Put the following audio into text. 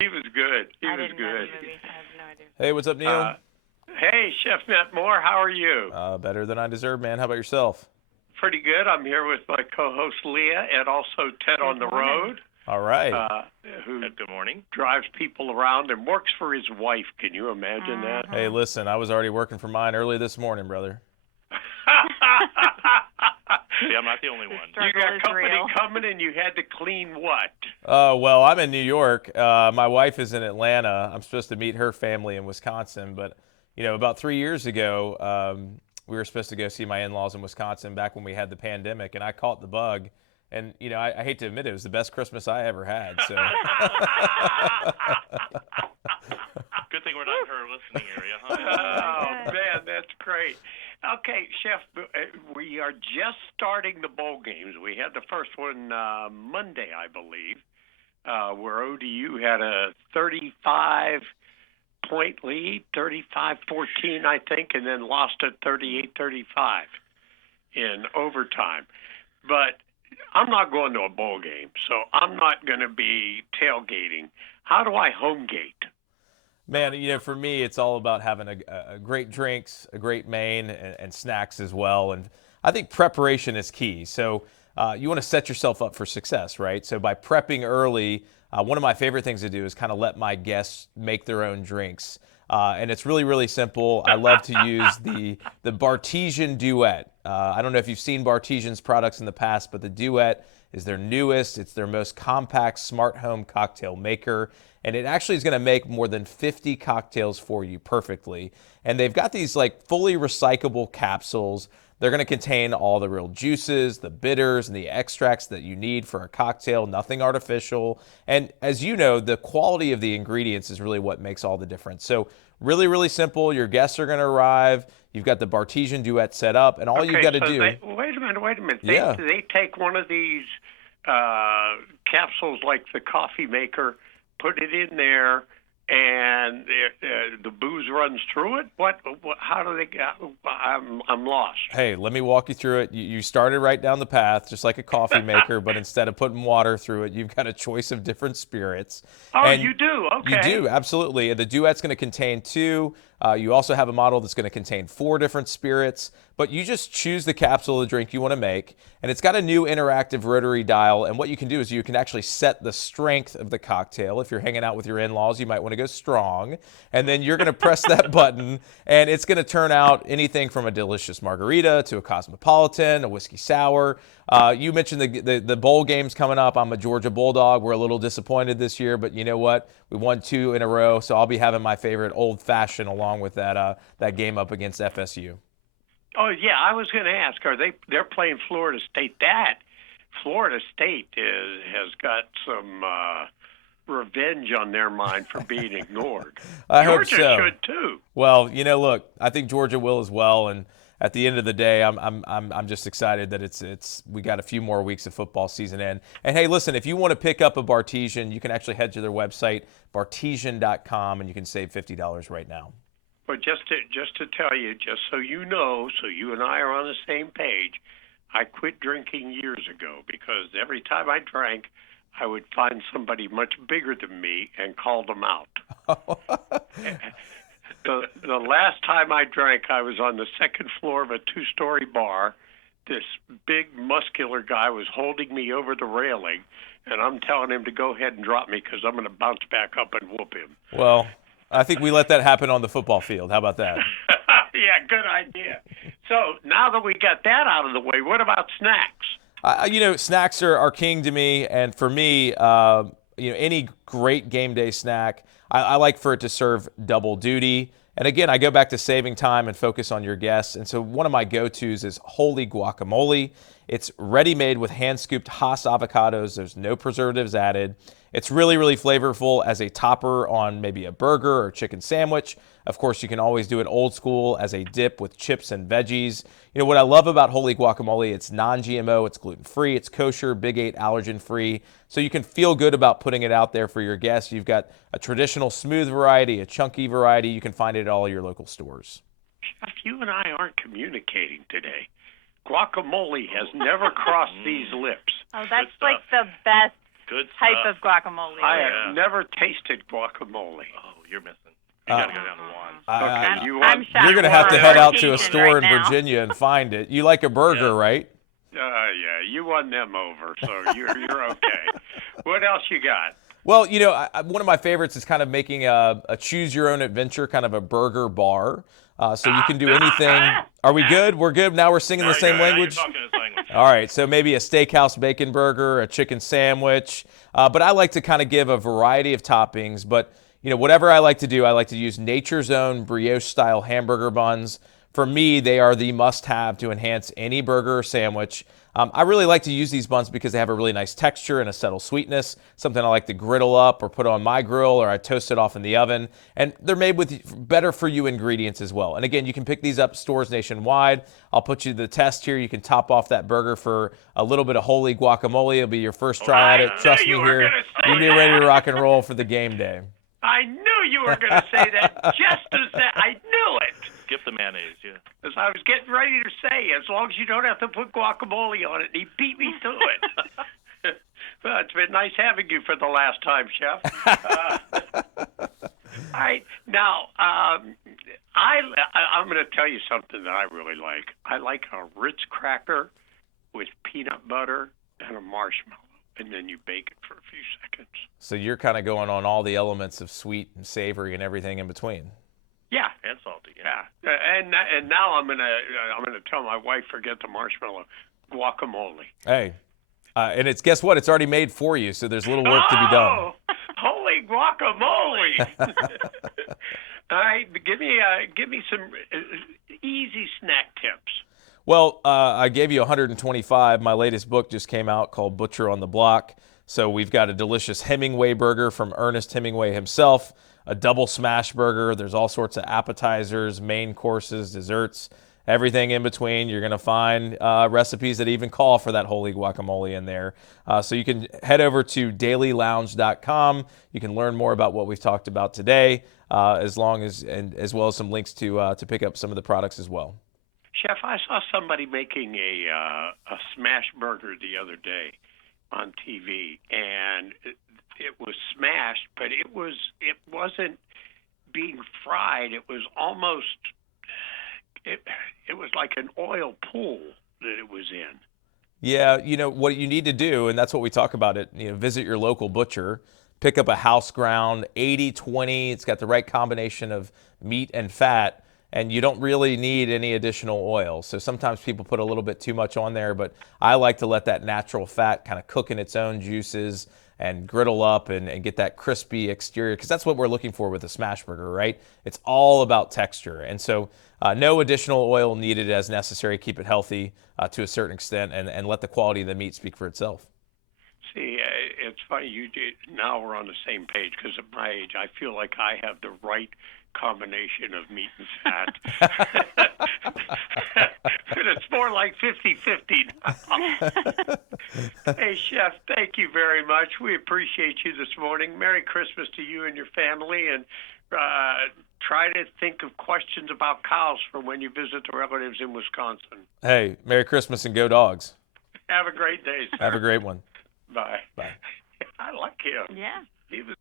He was good. He I was didn't know good. the movie. I have no idea. Hey, what's up, Neil? Hey, Chef Matt Moore, how are you? Better than I deserve, man. How about yourself? Pretty good. I'm here with my co-host Leah and also Ted on the road. All right. Who Good morning. drives people around and works for his wife. Can you imagine that? Hey, listen, I was already working for mine early this morning, brother. See, I'm not the only one. You got is company real. coming and you had to clean what? Well, I'm in New York. My wife is in Atlanta. I'm supposed to meet her family in Wisconsin, but about 3 years ago, we were supposed to go see my in-laws in Wisconsin back when we had the pandemic, and I caught the bug. And I hate to admit it was the best Christmas I ever had. So. Good thing we're not in her listening area, huh? Oh, man, that's great. Okay, Chef, we are just starting the bowl games. We had the first one Monday, I believe, where ODU had a 35-point lead, 35-14, I think, and then lost at 38-35 in overtime. But I'm not going to a bowl game, so I'm not going to be tailgating. How do I homegate? Man, for me, it's all about having a great drinks, a great main, and snacks as well. And I think preparation is key. So you want to set yourself up for success, right? So by prepping early, one of my favorite things to do is kind of let my guests make their own drinks. And it's really, really simple. I love to use the Bartesian Duet. I don't know if you've seen Bartesian's products in the past, but the Duet is their newest. It's their most compact smart home cocktail maker. And it actually is going to make more than 50 cocktails for you perfectly. And they've got these like fully recyclable capsules. They're going to contain all the real juices, the bitters, and the extracts that you need for a cocktail, nothing artificial. And as you know, the quality of the ingredients is really what makes all the difference. So really, really simple. Your guests are going to arrive. You've got the Bartesian Duet set up, and all you've got to do... Wait a minute. Yeah. They take one of these capsules like the coffee maker, put it in there, and the booze runs through it? What how do they get? I'm lost. Hey, let me walk you through it. You started right down the path, just like a coffee maker, but instead of putting water through it, you've got a choice of different spirits. Oh, and you do? Okay. You do, absolutely. And the Duet's going to contain 2. You also have a model that's going to contain 4 different spirits, but you just choose the capsule of the drink you want to make, and it's got a new interactive rotary dial, and what you can do is you can actually set the strength of the cocktail. If you're hanging out with your in-laws, you might want to go strong, and then you're going to press that button, and it's going to turn out anything from a delicious margarita to a cosmopolitan, a whiskey sour. You mentioned the bowl games coming up. I'm a Georgia Bulldog. We're a little disappointed this year, but you know what? We won 2 in a row, so I'll be having my favorite Old Fashioned along with that game up against FSU. Oh yeah, I was going to ask. They're playing Florida State? Florida State has got some revenge on their mind for being ignored. I Georgia hope so. should too. Well, look, I think Georgia will as well, and at the end of the day, I'm just excited that we got a few more weeks of football season in. And hey, listen, if you want to pick up a Bartesian, you can actually head to their website, bartesian.com, and you can save $50 right now. But just to tell you, just so you know, so you and I are on the same page, I quit drinking years ago because every time I drank, I would find somebody much bigger than me and call them out. The last time I drank, I was on the second floor of a 2-story bar. This big, muscular guy was holding me over the railing, and I'm telling him to go ahead and drop me because I'm going to bounce back up and whoop him. Well, I think we let that happen on the football field. How about that? Yeah, good idea. So now that we got that out of the way, what about snacks? Snacks are king to me, and for me, any great game day snack, I like for it to serve double duty. And again, I go back to saving time and focus on your guests. And so one of my go-tos is Holy Guacamole. It's ready-made with hand-scooped Hass avocados. There's no preservatives added. It's really, really flavorful as a topper on maybe a burger or chicken sandwich. Of course, you can always do it old school as a dip with chips and veggies. What I love about Holy Guacamole, it's non-GMO, it's gluten-free, it's kosher, Big 8 allergen-free. So you can feel good about putting it out there for your guests. You've got a traditional smooth variety, a chunky variety. You can find it at all your local stores. Chef, you and I aren't communicating today. Guacamole has never crossed these lips. Oh, that's like the best Good type stuff. of guacamole. I yeah. have never tasted guacamole. Oh, you're missing. You gotta go down to one. Okay, you I'm want? shocked You're going to for have to a head out to a rotation store right in now. Virginia and find it. You like a burger, Yeah. right? Yeah, you won them over, so you're okay. What else you got? Well, one of my favorites is kind of making a choose-your-own-adventure kind of a burger bar. So you can do anything. Are we good? We're good. Now we're singing the Very same good. Now you're language? talking his language. All right, so maybe a steakhouse bacon burger, a chicken sandwich. But I like to kind of give a variety of toppings. But, whatever I like to do, I like to use Nature's Own brioche-style hamburger buns. For me, they are the must-have to enhance any burger or sandwich. I really like to use these buns because they have a really nice texture and a subtle sweetness, something I like to griddle up or put on my grill, or I toast it off in the oven. And they're made with better-for-you ingredients as well. And again, you can pick these up stores nationwide. I'll put you to the test here. You can top off that burger for a little bit of holy guacamole. It'll be your first try at it. Trust me here. You'll be ready to rock and roll for the game day. I knew you were going to say that just as that. I knew it. Skip the mayonnaise, yeah. As I was getting ready to say, as long as you don't have to put guacamole on it, and he beat me to it. Well, it's been nice having you for the last time, Chef. All right, now I'm going to tell you something that I really like. I like a Ritz cracker with peanut butter and a marshmallow, and then you bake it for a few seconds. So you're kind of going on all the elements of sweet and savory and everything in between. Yeah. And salty, yeah. And now I'm gonna tell my wife forget the marshmallow, guacamole. Hey, and guess what? It's already made for you, so there's a little work to be done. Oh, holy guacamole! All right, give me some easy snack tips. Well, I gave you 125. My latest book just came out called Butcher on the Block. So we've got a delicious Hemingway burger from Ernest Hemingway himself, a double smash burger. There's all sorts of appetizers, main courses, desserts, everything in between. You're going to find recipes that even call for that holy guacamole in there. So you can head over to dailylounge.com. You can learn more about what we've talked about today, as well as some links to pick up some of the products as well. Chef, I saw somebody making a smash burger the other day on TV, and it was smashed, but it wasn't being fried. It was almost it was like an oil pool that it was in. Yeah, what you need to do, and that's what we talk about it, visit your local butcher, pick up a house ground, 80-20. It's got the right combination of meat and fat, and you don't really need any additional oil. So sometimes people put a little bit too much on there, but I like to let that natural fat kind of cook in its own juices and griddle up and get that crispy exterior, because that's what we're looking for with a smash burger, right? It's all about texture. And so no additional oil needed as necessary. Keep it healthy to a certain extent, and let the quality of the meat speak for itself. See, it's funny. Now we're on the same page, because at my age, I feel like I have the right combination of meat and fat. But it's more like 50-50 now. Hey, Chef, thank you very much. We appreciate you this morning. Merry Christmas to you and your family, and try to think of questions about cows for when you visit the relatives in Wisconsin. Hey, Merry Christmas and go Dogs. Have a great day, sir. Have a great one. Bye. Bye. I like him. Yeah. He was